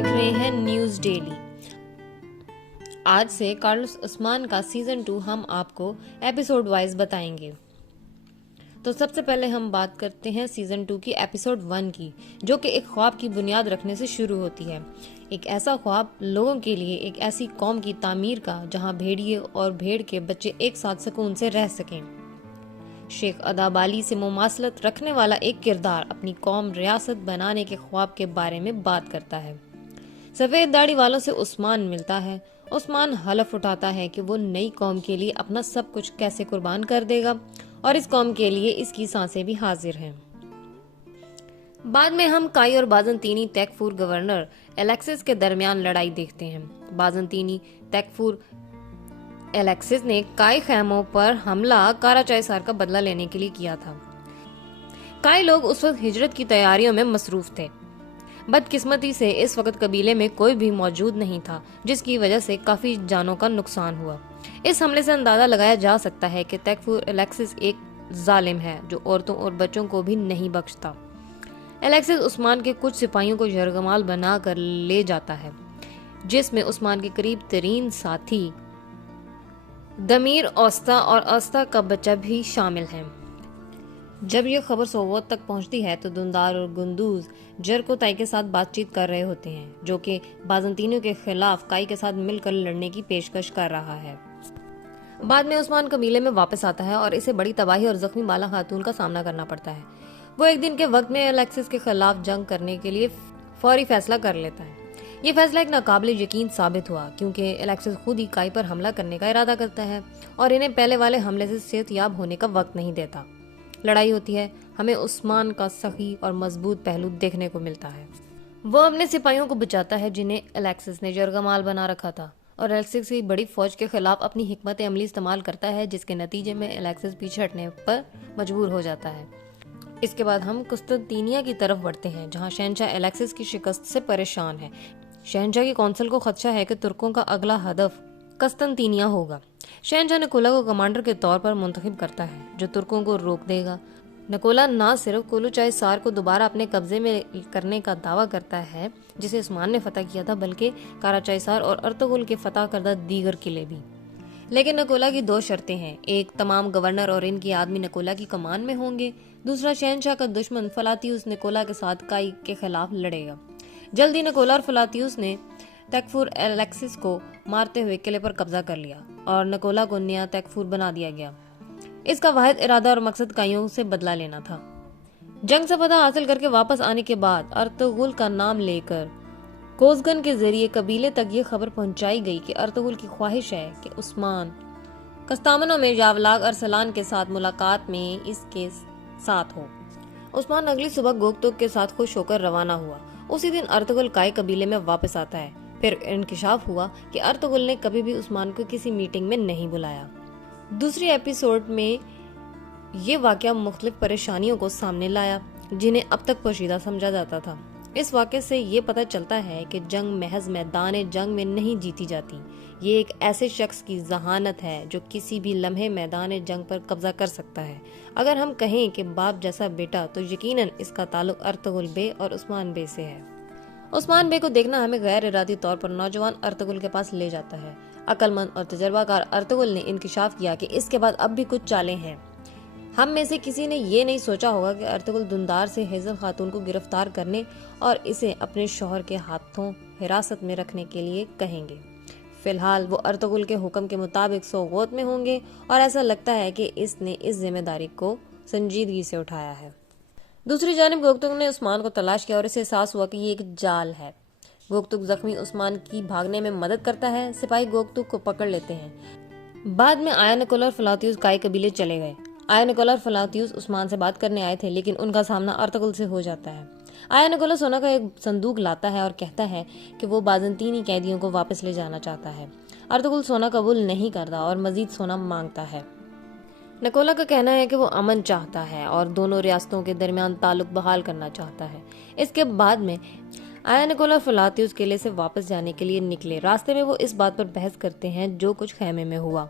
देख रहे हैं न्यूज़ डेली। आज से कार्लोस उस्मान का सीजन 2 हम आपको एपिसोड वाइज बताएंगे। तो सबसे पहले हम बात करते हैं सीजन 2 की एपिसोड 1 की, जो कि एक ख्वाब की बुनियाद रखने से शुरू होती है। एक ऐसा ख्वाब लोगों के लिए एक ऐसी कौम की तामीर का जहां भेड़िए और भेड़ के बच्चे एक साथ सुकून से रह सकें। शेख अदाबाली से मुमासलत रखने वाला एक किरदार अपनी कौम रियासत बनाने के ख्वाब के बारे में बात करता है। सफेद दाढ़ी वालों से उस्मान मिलता है। उस्मान हलफ उठाता है कि वो नई कौम के लिए अपना सब कुछ कैसे कुर्बान कर देगा और इस कौम के लिए इसकी सांसें भी हाजिर हैं। बाद में हम काई और बाजंतीनी तैकफूर गवर्नर एलेक्सिस के दरमियान लड़ाई देखते हैं। बाजंतीनी तैकफूर एलेक्सिस ने काई खैमों पर हमला काराचाइसार का बदला लेने के लिए किया था। काई लोग उस वक्त हिजरत की तैयारियों में मसरूफ थे। बदकिस्मती से इस वक्त कबीले में कोई भी मौजूद नहीं था, जिसकी वजह से काफी जानों का नुकसान हुआ। इस हमले से अंदाजा लगाया जा सकता है कि तैकफूर एलेक्सिस एक जालिम है जो औरतों और बच्चों को भी नहीं बख्शता। एलेक्सिस उस्मान के कुछ सिपाहियों को यरगमाल बनाकर ले जाता है, जिसमें उस्मान के करीब तरीन साथी दमीर औस्ता और औस्ता का बच्चा भी शामिल है। जब यह खबर सोवोत तक पहुंचती है तो दुंदार और गुंदूज जरकोताई के साथ बातचीत कर रहे होते हैं, जो कि बाजंतीनियों के खिलाफ काई के साथ मिलकर लड़ने की पेशकश कर रहा है। बाद में उस्मान कबीले में वापस आता है और इसे बड़ी तबाही और जख्मी बाला खातून का सामना करना पड़ता है। वो एक दिन के वक्त में एलेक्सिस के खिलाफ जंग करने के लिए फौरी फैसला कर लेता है। ये फैसला एक नाकाबिल यकीन साबित हुआ, क्योंकि एलेक्सिस खुद ही काई पर हमला करने का इरादा करता है और इन्हें पहले वाले हमले से सेहतयाब होने का वक्त नहीं देता। लड़ाई होती है। हमें उस्मान का सही और मजबूत पहलू देखने को मिलता है। वो अपने सिपाहियों को बचाता है जिन्हें एलेक्सिस ने यरगमाल बना रखा था, और एलेक्सिस की बड़ी फौज के खिलाफ अपनी हिकमत अमली इस्तेमाल करता है, जिसके नतीजे में एलेक्सिस पीछे हटने पर मजबूर हो जाता है। इसके बाद हम कुस्तुनतीनिया की तरफ बढ़ते हैं, जहाँ शहनशाह एलेक्सिस की शिकस्त से परेशान है। शहनशाह की कौंसिल को खदशा है कि तुर्कों का अगला हदफ कुस्तुनतीनिया होगा। शहनशाह निकोला को कमांडर के तौर पर मुंतखब करता है, जो तुर्कों को रोक देगा। निकोला न सिर्फ कोलुचाइसार को दोबारा अपने कब्जे में करने का दावा करता है, जिसे उस्मान ने फतह किया था, बल्कि काराचाइसार और अर्तुगरुल के फतह करदा दीगर किले भी। लेकिन निकोला की दो शर्तें हैं। एक, तमाम गवर्नर और इनके आदमी निकोला की कमान में होंगे। दूसरा, शहनशाह का दुश्मन फलातियुस निकोला के साथ काई के खिलाफ लड़ेगा। जल्दी निकोला और फलातियुस ने तैकफूर एलेक्सिस को मारते हुए किले पर कब्जा कर लिया और निकोला को नया तैकफूर बना दिया गया। इसका वाहिद इरादा और मकसद काइयों से बदला लेना था। जंग से फतह हासिल करके वापस आने के बाद अर्तुगरुल का नाम लेकर कोसगन के जरिए कबीले तक ये खबर पहुंचाई गई कि अर्तुगरुल की ख्वाहिश है कि उस्मान कस्तामनों में यावलाग अरसलान के साथ मुलाकात में इसके साथ हो। उस्मान अगली सुबह गोकतुक के साथ खुश होकर रवाना हुआ। उसी दिन अर्तुगरुल काई कबीले में वापस आता है। फिर इंकिशाफ हुआ कि अर्तुगरुल ने कभी भी उस्मान को किसी मीटिंग में नहीं बुलाया। दूसरी एपिसोड में ये वाकया मुख्तलिफ परेशानियों को सामने लाया, जिन्हें अब तक पोशीदा समझा जाता था। इस वाकये से ये पता चलता है कि जंग महज मैदान जंग में नहीं जीती जाती। ये एक ऐसे शख्स की जहानत है जो किसी भी लम्हे मैदान जंग पर कब्जा कर सकता है। अगर हम कहें कि बाप जैसा बेटा, तो यकीनन इसका ताल्लुक अर्तुगरुल बे और उस्मान बे से है। उस्मान बे को देखना हमें गैर इरादी तौर पर नौजवान अर्तुगरुल के पास ले जाता है। अक्लमंद और तजर्बाकार अर्तुगरुल ने इंकिशाफ किया कि इसके बाद अब भी कुछ चालें हैं। हम में से किसी ने ये नहीं सोचा होगा कि अर्तुगरुल दुंदार से हेजल खातून को गिरफ्तार करने और इसे अपने शौहर के हाथों हिरासत में रखने के लिए कहेंगे। फिलहाल वो अर्तुगरुल के हुक्म के मुताबिक सोगोत में होंगे और ऐसा लगता है कि इसने इस जिम्मेदारी को संजीदगी से उठाया है। दूसरी जानिब गोकतुक ने उस्मान को तलाश किया और इसे एहसास हुआ कि ये एक जाल है। गोकतुक जख्मी उस्मान की भागने में मदद करता है। सिपाही गोकतुक को पकड़ लेते हैं। बाद में आया निकोला और फलातियुस काई कबीले चले गए। आया निकोला और फलातियुस उस्मान से बात करने आए थे, लेकिन उनका सामना अर्तुगरुल से हो जाता है। आया निकोला सोना का एक संदूक लाता है और कहता है कि वो बाजंतीनी कैदियों को वापस ले जाना चाहता है। अर्तुगरुल सोना कबूल नहीं करता और मजीद सोना मांगता है। निकोला का कहना है कि वो अमन चाहता है और दोनों रियासतों के दरमियान ताल्लुक बहाल करना चाहता है। इसके बाद में आया निकोला फलातियुस किले से वापस जाने के लिए निकले। रास्ते में वो इस बात पर बहस करते हैं जो कुछ खैमे में हुआ।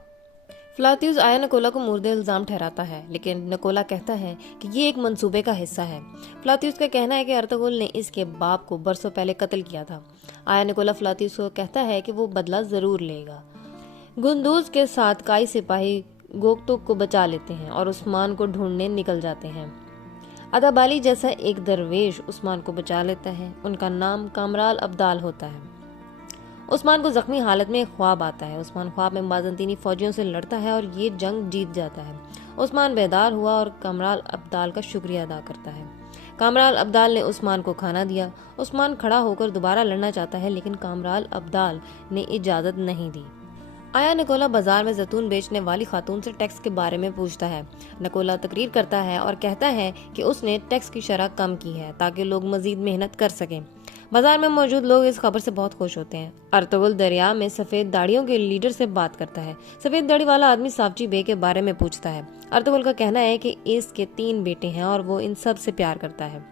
फ्लातियुस आया निकोला को मुर्दे इल्जाम ठहराता है, लेकिन निकोला कहता है कि ये एक मंसूबे का हिस्सा है। फ्लातियुस का कहना है कि अर्तुगरुल ने इसके बाप को बरसों पहले कत्ल किया था। आया निकोला फ्लातियुस को कहता है कि वो बदला जरूर लेगा। गुंदूज के साथ काई सिपाही गोकतुक को बचा लेते हैं और उस्मान को ढूंढने निकल जाते हैं। अदाबाली जैसा एक दरवेश उस्मान को बचा लेता है। उनका नाम कामराल अब्दाल होता है। उस्मान को जख्मी हालत में एक ख्वाब आता है। उस्मान ख्वाब में बाज़ंतीनी फौजियों से लड़ता है और ये जंग जीत जाता है। उस्मान बेदार हुआ और कामराल अब्दाल का शुक्रिया अदा करता है। कामराल अब्दाल ने उस्मान को खाना दिया। उस्मान खड़ा होकर दोबारा लड़ना चाहता है, लेकिन कामराल अब्दाल ने इजाज़त नहीं दी। आया निकोला बाजार में जैतून बेचने वाली खातून से टैक्स के बारे में पूछता है। निकोला तकरीर करता है और कहता है कि उसने टैक्स की शरह कम की है ताकि लोग मजीद मेहनत कर सकें। बाजार में मौजूद लोग इस खबर से बहुत खुश होते हैं। अर्तुगरुल दरिया में सफेद दाढ़ियों के लीडर से बात करता है। सफेद दाढ़ी वाला आदमी सावची बे के बारे में पूछता है। अर्तुगरुल का कहना है कि इसके 3 बेटे हैं और वो इन सब से प्यार करता है।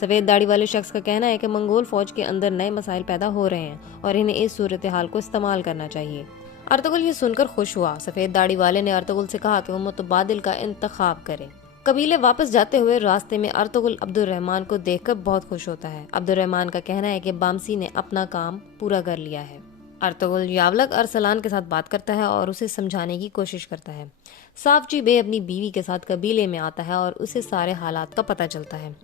सफेद दाढ़ी वाले शख्स का कहना है कि मंगोल फौज के अंदर नए मसाइल पैदा हो रहे हैं और इन्हें इस सूरत हाल को इस्तेमाल करना चाहिए। अर्तुगरुल ये सुनकर खुश हुआ। सफेद दाढ़ी वाले ने अर्तुगरुल से कहा कि वो मुतबादिल का इंतखाब करे। कबीले वापस जाते हुए रास्ते में अर्तुगरुल अब्दुर्रहमान को देखकर बहुत खुश होता है। अब्दुर्रहमान का कहना है कि बामसी ने अपना काम पूरा कर लिया है। अर्तुगरुल यावलक अरसलान के साथ बात करता है और उसे समझाने की कोशिश करता है। सावची बे अपनी बीवी के साथ कबीले में आता है और उसे सारे हालात का पता चलता है।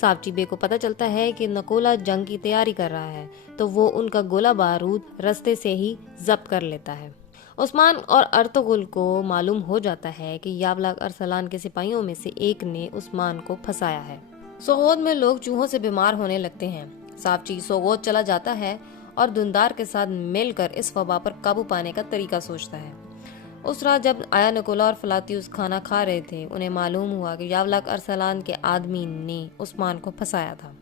सावची बे को पता चलता है कि नकोला जंग की तैयारी कर रहा है, तो वो उनका गोला बारूद रास्ते से ही जब्त कर लेता है। उस्मान और अर्तुगरुल को मालूम हो जाता है कि यावलक अरसलान के सिपाहियों में से एक ने उस्मान को फंसाया है। सोगोद में लोग चूहों से बीमार होने लगते हैं। सावची सोगोद चला जाता है और दुंदार के साथ मिलकर इस वबा पर काबू पाने का तरीका सोचता है। उस रात जब आया निकोला और फ्लातियुस खाना खा रहे थे, उन्हें मालूम हुआ कि यावलक अरसलान के आदमी ने उस्मान को फंसाया था।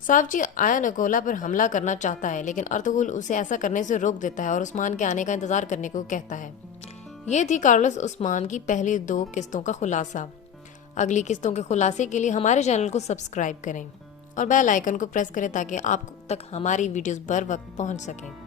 सावची आया निकोला पर हमला करना चाहता है, लेकिन अर्तुगरुल उसे ऐसा करने से रोक देता है और उस्मान के आने का इंतजार करने को कहता है। ये थी कार्लोस उस्मान की पहली 2 किस्तों का खुलासा। अगली किस्तों के खुलासे के लिए हमारे चैनल को सब्सक्राइब करें और बेल आइकन को प्रेस करें ताकि आप तक हमारी वीडियोस बर वक्त पहुंच सकें।